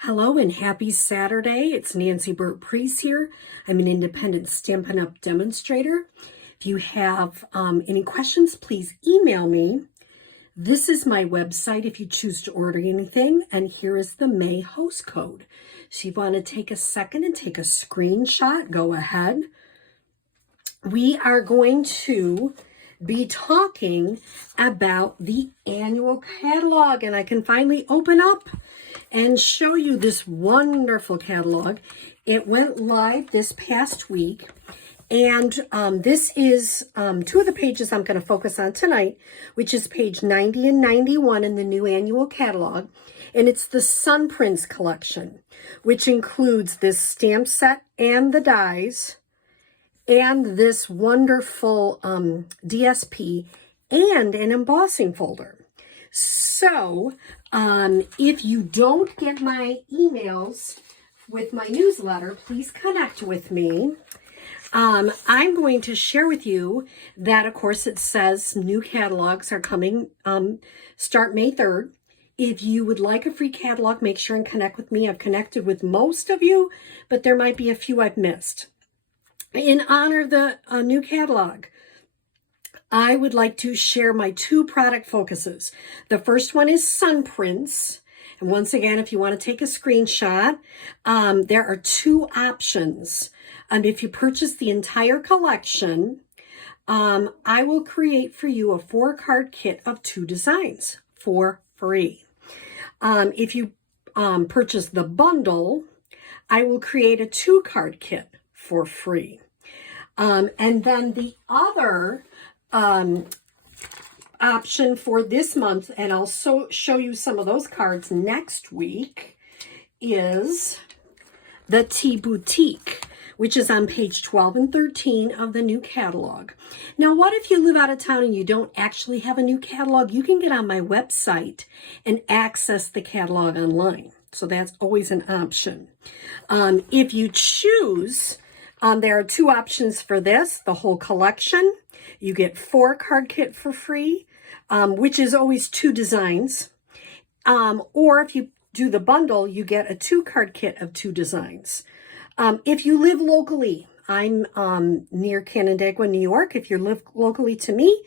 Hello and happy Saturday. It's Nancy Burt-Preece here. I'm an independent Stampin' Up! Demonstrator. If you have any questions, please email me. This is my website if you choose to order anything, and here is the May host code. So you want to take a second and take a screenshot, go ahead. We are going to be talking about the annual catalog, and I can finally open up and show you this wonderful catalog. It went live this past week, and this is two of the pages I'm going to focus on tonight, which is page 90 and 91 in the new annual catalog, and it's the Sun Prince collection, which includes this stamp set and the dies, and this wonderful DSP and an embossing folder. So if you don't get my emails with my newsletter, please connect with me. I'm going to share with you that, of course, it says new catalogs are coming, start May 3rd. If you would like a free catalog, make sure and connect with me. I've connected with most of you, but there might be a few I've missed. In honor of the new catalog, I would like to share my two product focuses. The first one is Sun Prince. And once again, if you want to take a screenshot, there are two options. If you purchase the entire collection, I will create for you a 4-card kit of 2 designs for free. If you purchase the bundle, I will create a 2-card kit for free. And then the other option for this month, and I'll show you some of those cards next week, is the Tea Boutique, which is on page 12 and 13 of the new catalog. Now, what if you live out of town and you don't actually have a new catalog? You can get on my website and access the catalog online. So that's always an option. If you choose, there are 2 options for this, the whole collection. You get 4-card kit for free, which is always 2 designs. Or if you do the bundle, you get a 2-card kit of 2 designs. If you live locally, I'm near Canandaigua, New York. If you live locally to me,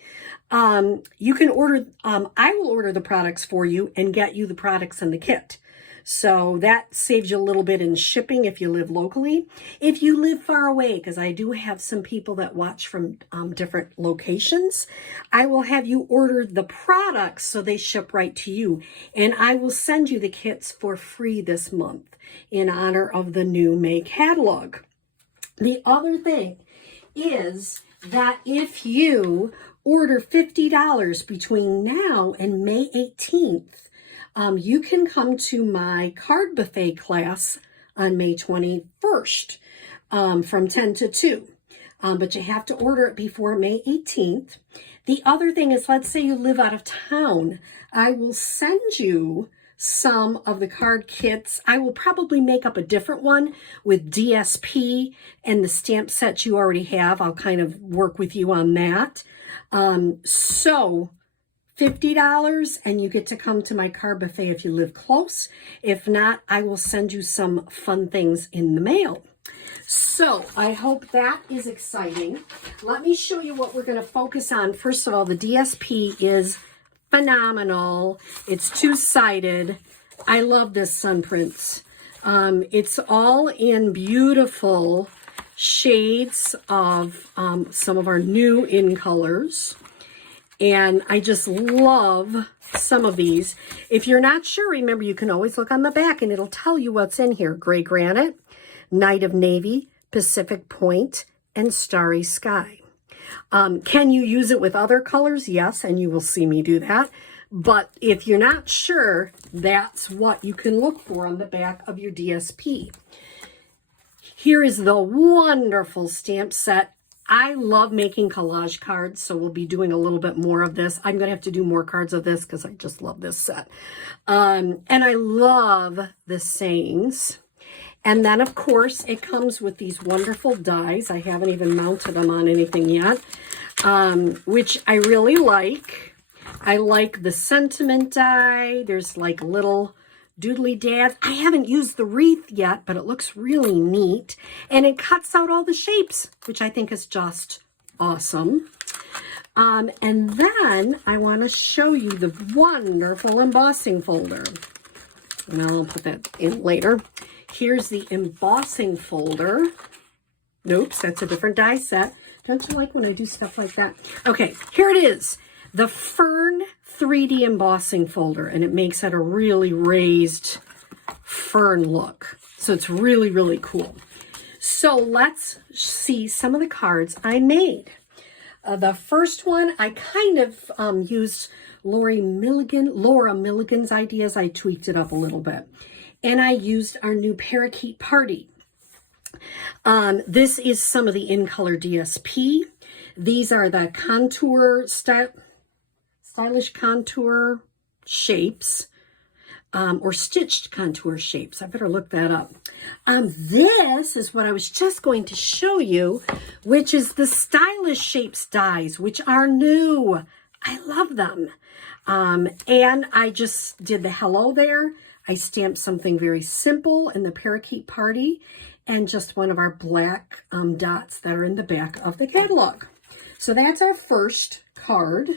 you can order, I will order the products for you and get you the products in the kit. So that saves you a little bit in shipping if you live locally. If you live far away, because I do have some people that watch from different locations, I will have you order the products so they ship right to you. And I will send you the kits for free this month in honor of the new May catalog. The other thing is that if you order $50 between now and May 18th, you can come to my card buffet class on May 21st from 10 to 2. But you have to order it before May 18th. The other thing is, let's say you live out of town. I will send you some of the card kits. I will probably make up a different one with DSP and the stamp sets you already have. I'll kind of work with you on that. So $50 and you get to come to my card buffet if you live close. If not, I will send you some fun things in the mail. So I hope that is exciting. Let me show you what we're going to focus on. First of all, the DSP is phenomenal. It's 2-sided. I love this Sun Prince. It's all in beautiful shades of some of our new in colors. And I just love some of these. If you're not sure, remember, you can always look on the back and it'll tell you what's in here. Gray Granite, Night of Navy, Pacific Point, and Starry Sky. Can you use it with other colors? Yes, and you will see me do that. But if you're not sure, that's what you can look for on the back of your DSP. Here is the wonderful stamp set. I love making collage cards, so we'll be doing a little bit more of this. I'm going to have to do more cards of this because I just love this set. And I love the sayings. And then, of course, it comes with these wonderful dies. I haven't even mounted them on anything yet, which I really like. I like the sentiment die. There's like little doodly dads. I haven't used the wreath yet, but it looks really neat. And it cuts out all the shapes, which I think is just awesome. And then I want to show you the wonderful embossing folder. And I'll put that in later. Here's the embossing folder. Oops, that's a different die set. Don't you like when I do stuff like that? Okay, here it is. The Fern 3D embossing folder, and it makes it a really raised fern look. So it's really, really cool. So let's see some of the cards I made. The first one, I kind of used Laura Milligan's ideas. I tweaked it up a little bit. And I used our new Parakeet Party. This is some of the In Color DSP. These are the contour, stylish contour shapes, or stitched contour shapes. I better look that up. This is what I was just going to show you, which is the Stylish Shapes dies, which are new. I love them. And I just did the hello there. I stamped something very simple in the Parakeet Party and just one of our black dots that are in the back of the catalog. So that's our first card.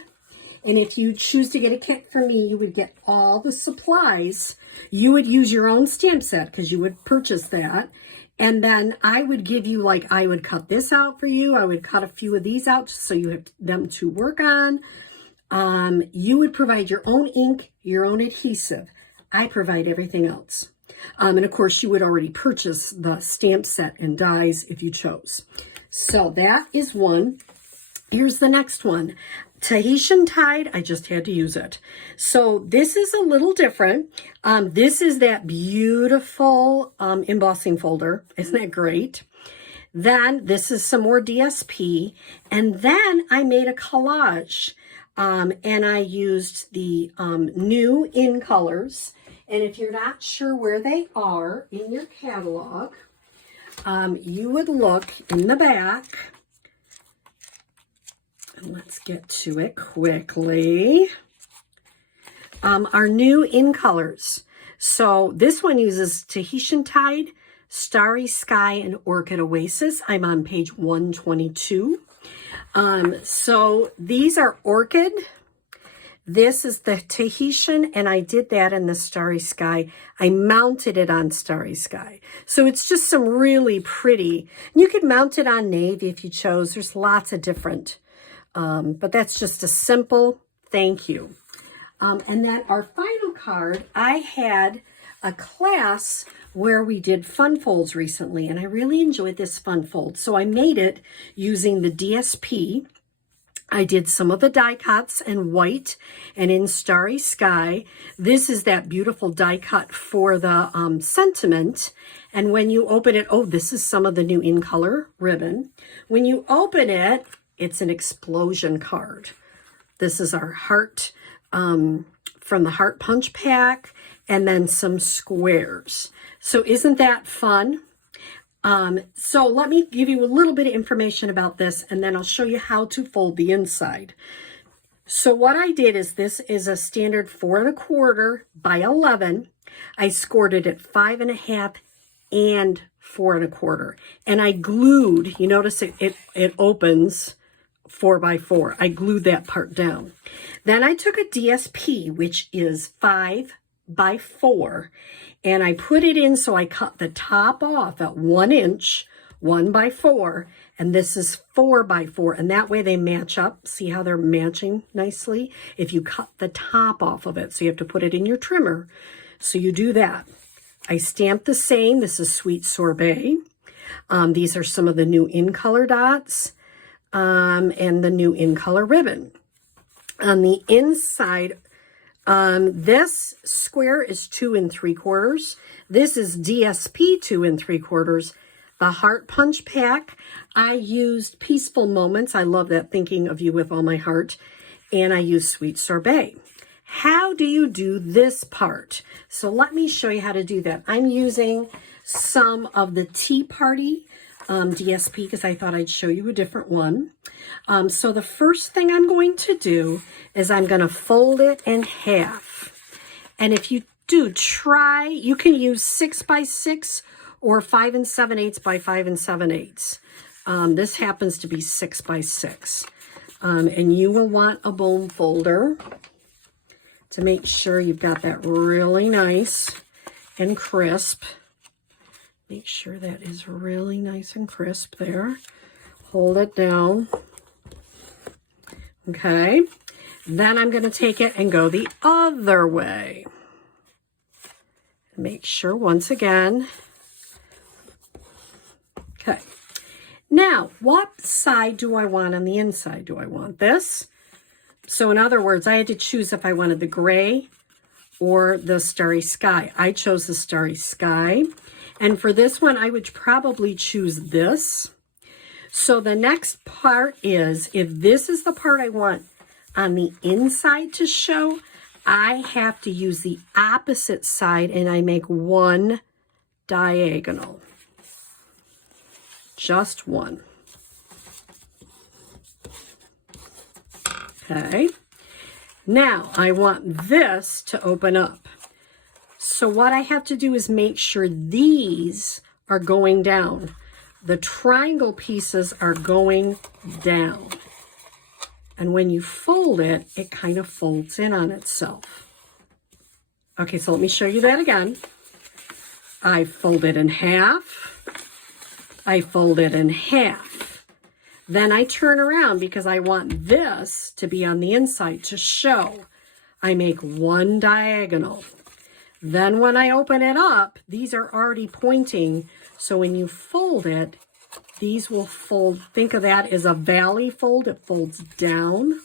And if you choose to get a kit from me, you would get all the supplies. You would use your own stamp set because you would purchase that. And then I would give you, like, I would cut this out for you. I would cut a few of these out so you have them to work on. You would provide your own ink, your own adhesive. I provide everything else. And of course, you would already purchase the stamp set and dies if you chose. So that is one. Here's the next one. Tahitian Tide, I just had to use it. So this is a little different. This is that beautiful embossing folder. Isn't that great? Then this is some more DSP. And then I made a collage. And I used the new In Colors. And if you're not sure where they are in your catalog, you would look in the back. And let's get to it quickly. Our new In Colors. So this one uses Tahitian Tide, Starry Sky, and Orchid Oasis. I'm on page 122. So these are Orchid. This is the Tahitian, and I did that in the Starry Sky. I mounted it on Starry Sky. So it's just some really pretty, and you could mount it on navy if you chose. There's lots of different, but that's just a simple thank you. And then our final card, I had a class where we did fun folds recently, and I really enjoyed this fun fold. So I made it using the DSP. I did some of the die cuts in white and in Starry Sky. This is that beautiful die cut for the sentiment. And when you open it, oh, this is some of the new In Color ribbon. When you open it, it's an explosion card. This is our heart from the Heart Punch Pack, and then some squares. So isn't that fun? So let me give you a little bit of information about this, and then I'll show you how to fold the inside. So what I did is, this is a standard 4 1/4 by 11. I scored it at 5 1/2 and 4 1/4. And I glued, you notice it opens 4 by 4. I glued that part down. Then I took a DSP, which is 5 by 4, and I put it in, so I cut the top off at 1 inch, 1 by 4, and this is 4 by 4, and that way they match up. See how they're matching nicely? If you cut the top off of it, so you have to put it in your trimmer. So you do that. I stamped the same. This is Sweet Sorbet. These are some of the new In Color dots, and the new In Color ribbon. On the inside, this square is 2 3/4. This is DSP 2 3/4. The Heart Punch Pack, I used Peaceful Moments. I love that, thinking of you with all my heart. And I used Sweet Sorbet. How do you do this part? So let me show you how to do that. I'm using some of the Tea Party DSP because I thought I'd show you a different one. So the first thing I'm going to do is I'm going to fold it in half. And if you do, try, you can use 6 by 6 or 5 7/8 by 5 7/8. This happens to be 6 by 6. And you will want a bone folder to make sure you've got that really nice and crisp. Make sure that is really nice and crisp there. Hold it down. Okay. Then I'm going to take it and go the other way. Make sure once again. Okay. Now, what side do I want on the inside? Do I want this? So in other words, I had to choose if I wanted the gray or the starry sky. I chose the starry sky. And for this one, I would probably choose this. So the next part is, if this is the part I want on the inside to show, I have to use the opposite side and I make one diagonal. Just one. Okay. Now I want this to open up. So what I have to do is make sure these are going down. The triangle pieces are going down. And when you fold it, it kind of folds in on itself. Okay, so let me show you that again. I fold it in half. I fold it in half. Then I turn around because I want this to be on the inside to show. I make one diagonal. Then when I open it up, these are already pointing. So when you fold it, these will fold. Think of that as a valley fold. It folds down.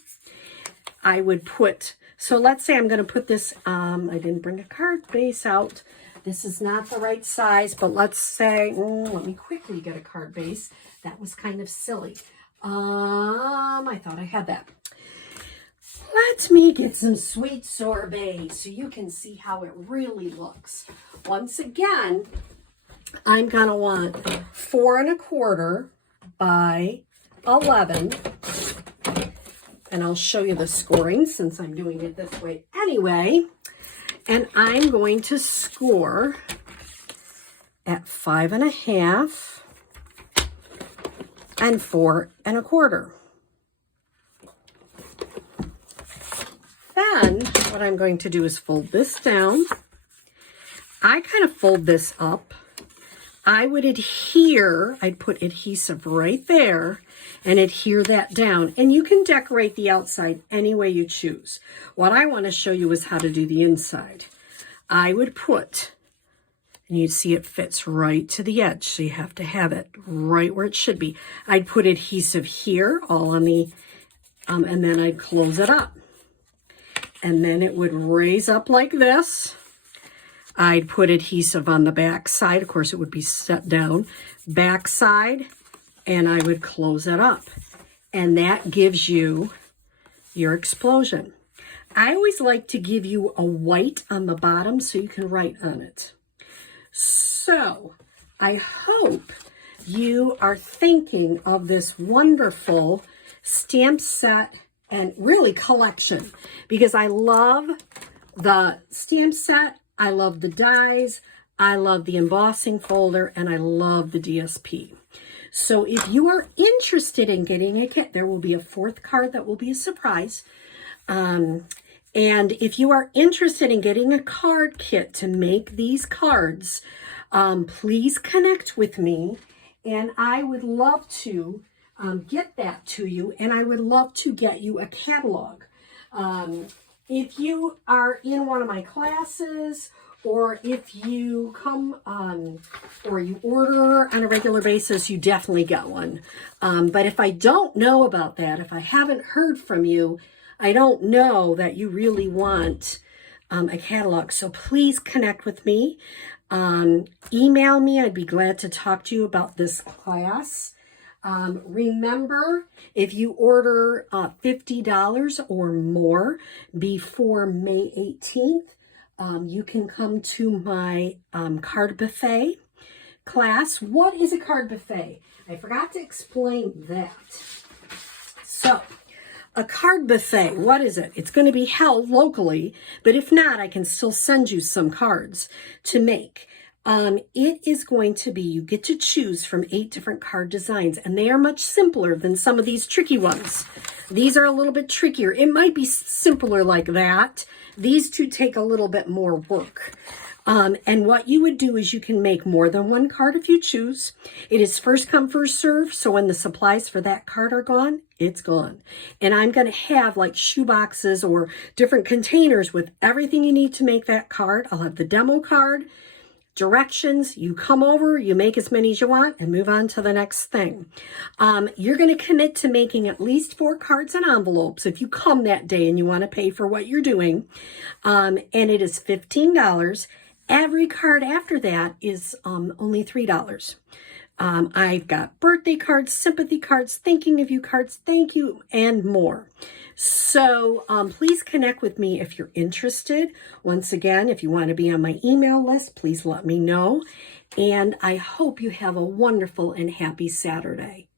I would put, so let's say I'm going to put this, I didn't bring a card base out. This is not the right size, but let's say, let me quickly get a card base. That was kind of silly. I thought I had that. Let me get some sweet sorbet so you can see how it really looks. Once again, I'm going to want 4 1/4 by 11. And I'll show you the scoring since I'm doing it this way anyway. And I'm going to score at 5 1/2 and 4 1/4. Then what I'm going to do is fold this down. I kind of fold this up. I would adhere, I'd put adhesive right there and adhere that down. And you can decorate the outside any way you choose. What I want to show you is how to do the inside. I would put, and you see it fits right to the edge, so you have to have it right where it should be. I'd put adhesive here, all on the, and then I'd close it up. And then it would raise up like this. I'd put adhesive on the back side. Of course, it would be set down. Back side, and I would close it up. And that gives you your explosion. I always like to give you a white on the bottom so you can write on it. So I hope you are thinking of this wonderful stamp set and really collection, because I love the stamp set, I love the dies, I love the embossing folder, and I love the DSP. So if you are interested in getting a kit, there will be a 4th card that will be a surprise. And if you are interested in getting a card kit to make these cards, please connect with me, and I would love to get that to you, and I would love to get you a catalog. If you are in one of my classes, or if you come or you order on a regular basis, you definitely get one. But if I don't know about that, if I haven't heard from you, I don't know that you really want a catalog. So please connect with me. Email me. I'd be glad to talk to you about this class. Remember, if you order $50 or more before May 18th, you can come to my card buffet class. What is a card buffet? I forgot to explain that. So, a card buffet. What is it? It's going to be held locally, but if not, I can still send you some cards to make. It is going to be, you get to choose from 8 different card designs, and they are much simpler than some of these tricky ones. These are a little bit trickier. It might be simpler like that. These two take a little bit more work. And what you would do is you can make more than one card if you choose. It is first come, first serve. So when the supplies for that card are gone, it's gone. And I'm going to have like shoe boxes or different containers with everything you need to make that card. I'll have the demo card, directions. You come over, you make as many as you want, and move on to the next thing. You're going to commit to making at least 4 cards and envelopes if you come that day and you want to pay for what you're doing. And it is $15. Every card after that is only $3. I've got birthday cards, sympathy cards, thinking of you cards, thank you, and more. So please connect with me if you're interested. Once again, if you want to be on my email list, please let me know. And I hope you have a wonderful and happy Saturday.